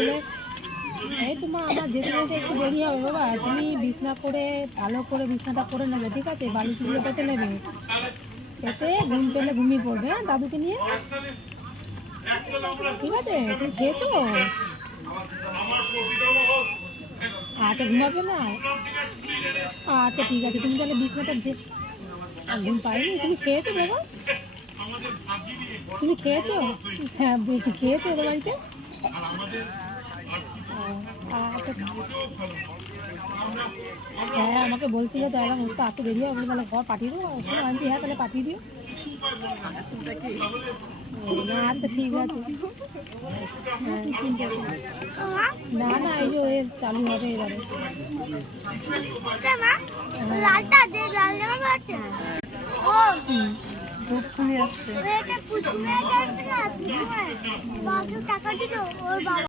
বলে এই তোমার আমার যেতে যেতে একটু দেরি হবে বাবা, তুমি বিছনা করে ভালো করে বিছনাটা করে নেবে, ঠিক আছে? বালিশগুলো পেতে নেবে, পেতে ঘুম পেলে ঘুমিয়ে পড়বে। হ্যাঁ, দাদুকে নিয়ে, ঠিক আছে? তুমি খেয়েছো? আচ্ছা, ঘুমাবে না? আচ্ছা ঠিক আছে, তুমি তাহলে বিছনাটা যে ঘুম পাইনি। তুমি খেয়েছো বাবা? তুমি খেয়েছো? হ্যাঁ, বেশি খেয়েছো ওদের বাড়িতে? আচ্ছা, হ্যাঁ আমাকে বলছিল তো, এরকম তো আসতে দেরি হবে, তাহলে ঘর পাঠিয়ে দেবো। আন্টি হ্যাঁ, তাহলে পাঠিয়ে দিও। না আচ্ছা ঠিক আছে। হ্যাঁ চিন্তা করো না, না এই যে এর চালু হবে এবারে। টাকা দিল ওর বাবা।